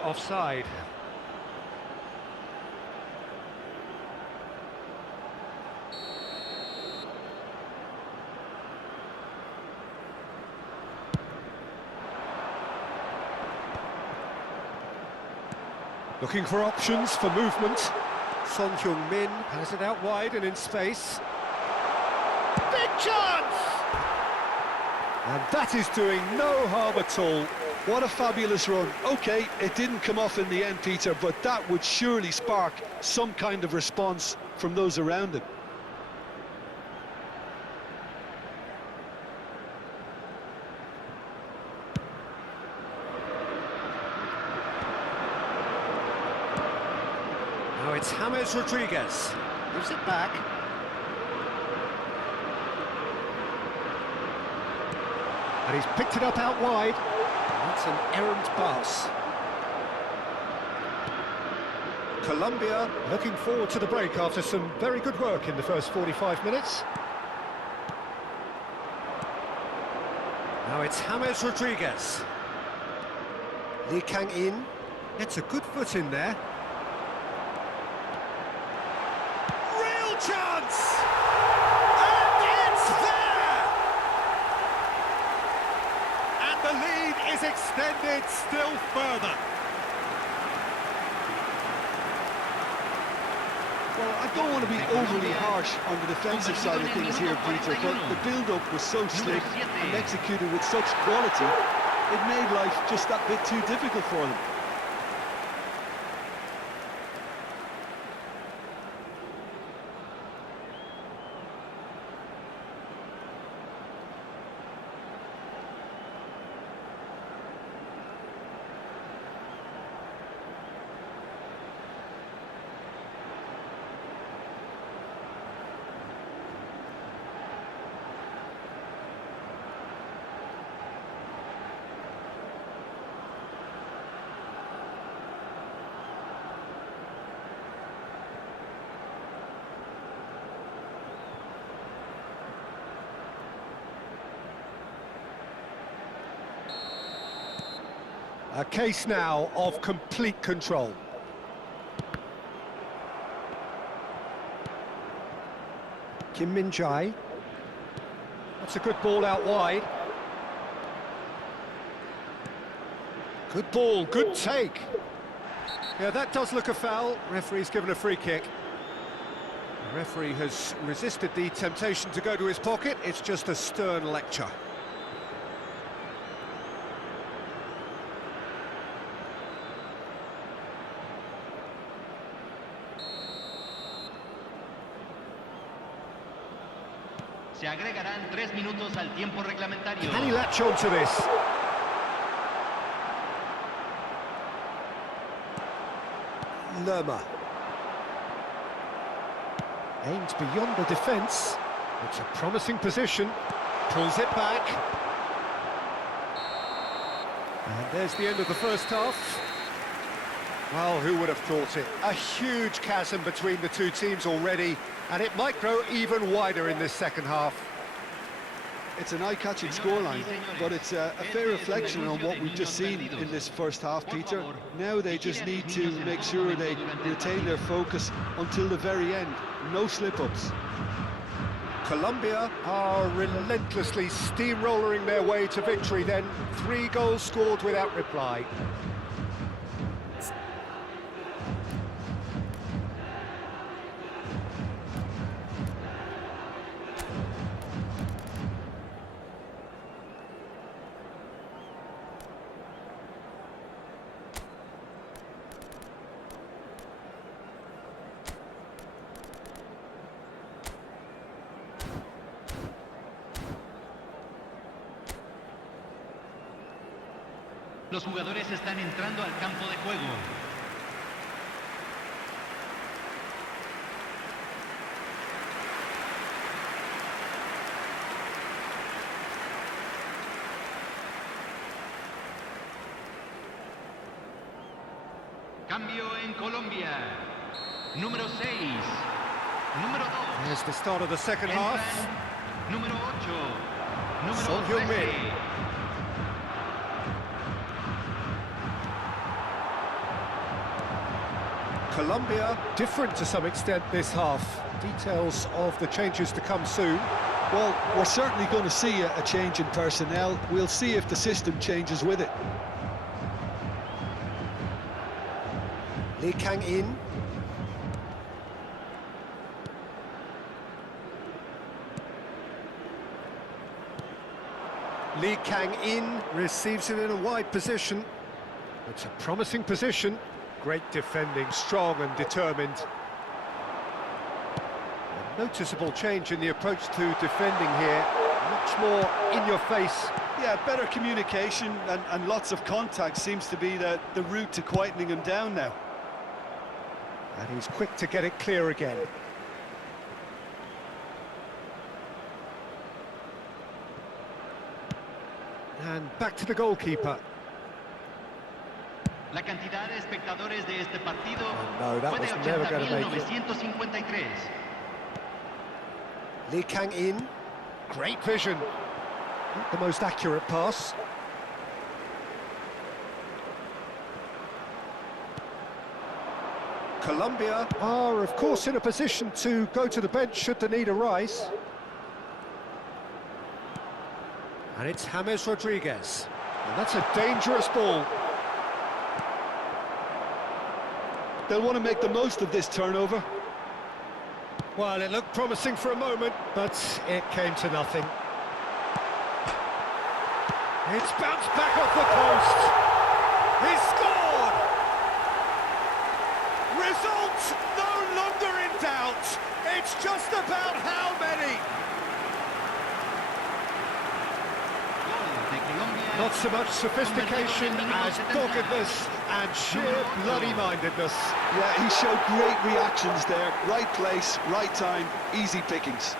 offside. Looking for options for movement. Son Heung-min has it out wide and in space. Big chance! And that is doing no harm at all. What a fabulous run. OK, it didn't come off in the end, Peter, but that would surely spark some kind of response from those around him. Now it's James Rodriguez. Gives it back. And he's picked it up out wide. That's an errant pass. Colombia looking forward to the break after some very good work in the first 45 minutes. Now it's James Rodriguez. Lee Kang-in gets a good foot in there. Real chance! And it's there! And the lead is extended still further. Well, I don't want to be overly harsh on the defensive side of things here, Peter, but the build-up was so slick and executed with such quality, it made life just that bit too difficult for them. A case now of complete control. Kim Min-jae. That's a good ball out wide. Good ball, good take. Yeah, that does look a foul. Referee's given a free kick. The referee has resisted the temptation to go to his pocket. It's just a stern lecture. Se agregarán 3 minutos al tiempo reglamentario. Can he latch on to this? Lerma. Aims beyond the defence. It's a promising position. Pulls it back. And there's the end of the first half. Well, who would have thought it? A huge chasm between the two teams already, and it might grow even wider in this second half. It's an eye-catching scoreline, but it's a fair reflection on what we've just seen in this first half, Peter. Now they just need to make sure they retain their focus until the very end. No slip-ups. Colombia are relentlessly steamrolling their way to victory then. 3 goals scored without reply. Los jugadores están entrando al campo de juego. Cambio en Colombia. Número 6. Número 2. There's the start of the second half. Número 8. Número Son 13. Heung-min. Colombia, different to some extent this half. Details of the changes to come soon. Well, we're certainly going to see a change in personnel. We'll see if the system changes with it. Lee Kang-in. Lee Kang-in receives it in a wide position. It's a promising position. Great defending, strong and determined. A noticeable change in the approach to defending here. Much more in your face. Yeah, better communication and lots of contact seems to be the route to quietening him down now. And he's quick to get it clear again. And back to the goalkeeper. La cantidad de espectadores de este partido Oh, no, that fue de was never going to make it. 80.953. Lee Kang-in, great vision. Not the most accurate pass. Colombia are, of course, in a position to go to the bench should the need arise. And it's James Rodriguez. And that's a dangerous ball. They'll want to make the most of this turnover. Well, it looked promising for a moment, but it came to nothing. It's bounced back off the post. He scored! Result no longer in doubt. It's just about how many. Not so much sophistication as doggedness and sheer bloody-mindedness. Yeah, he showed great reactions there. Right place, right time, easy pickings.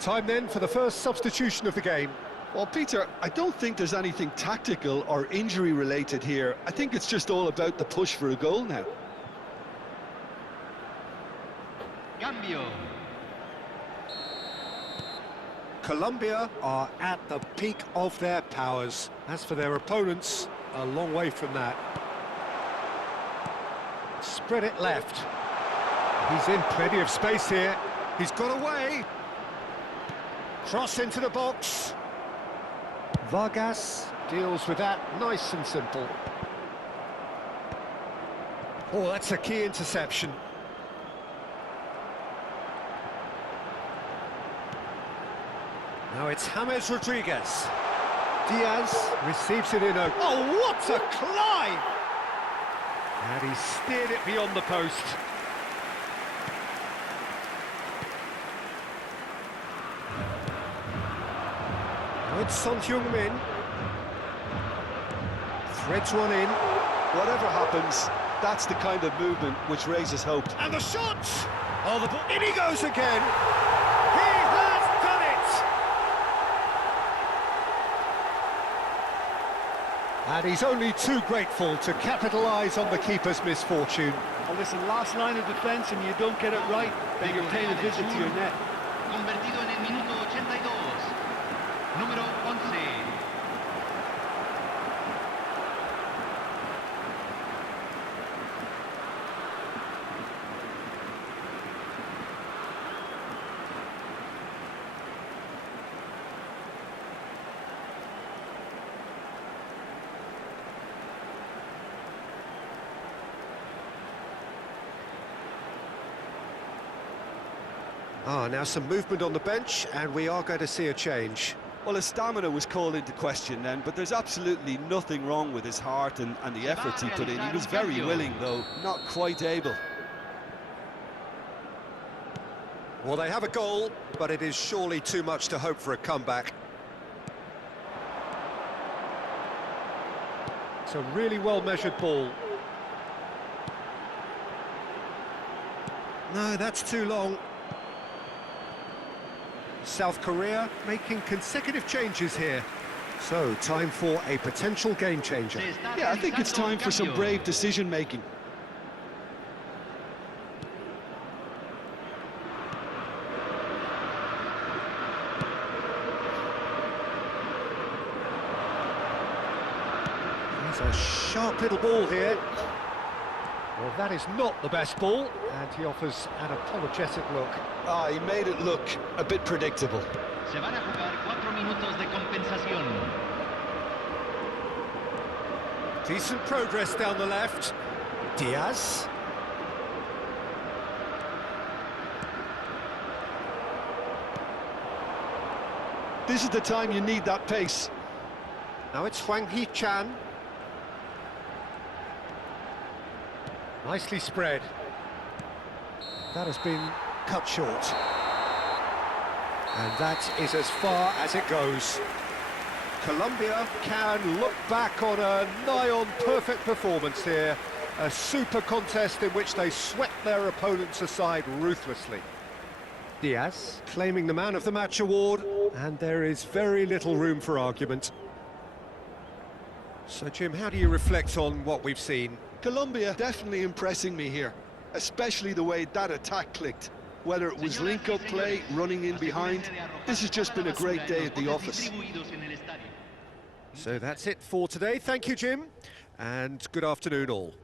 Time then for the first substitution of the game. Well, Peter, I don't think there's anything tactical or injury-related here. I think it's just all about the push for a goal now. Cambio. Colombia are at the peak of their powers. As for their opponents, a long way from that. Spread it left. He's in plenty of space here. He's got away. Cross into the box. Vargas deals with that nice and simple. Oh, that's a key interception. Now it's James Rodriguez. Diaz receives it in a... Oh, what a climb! And he steered it beyond the post. Now it's Son Heung-min. Threads one in. Whatever happens, that's the kind of movement which raises hope. And the shot! Oh, the ball... In he goes again! He has done it! And he's only too grateful to capitalise on the keeper's misfortune. Well, listen, last line of defence and you don't get it right, then you're paying a visit to your net. Convertido en el minuto 82. Número 11. Now some movement on the bench, and we are going to see a change. Well, his stamina was called into question then, but there's absolutely nothing wrong with his heart and the efforts he put in. He was very willing, though, not quite able. Well, they have a goal, but it is surely too much to hope for a comeback. It's a really well-measured ball. No, that's too long. South Korea making consecutive changes here. So, time for a potential game changer. Yeah, I think it's time for some brave decision-making. It's a sharp little ball here. Well, that is not the best ball, and he offers an apologetic look. He made it look a bit predictable. Se van a jugar 4 minutos de compensación. Decent progress down the left. Diaz. This is the time you need that pace. Now it's Hwang Hee-chan. Nicely spread. That has been cut short. And that is as far as it goes. Colombia can look back on a nigh-on perfect performance here. A super contest in which they swept their opponents aside ruthlessly. Diaz claiming the Man of the Match award, and there is very little room for argument. So, Jim, how do you reflect on what we've seen? Colombia definitely impressing me here, especially the way that attack clicked. Whether it was link-up play, running in behind, this has just been a great day at the office. So that's it for today. Thank you, Jim, and good afternoon all.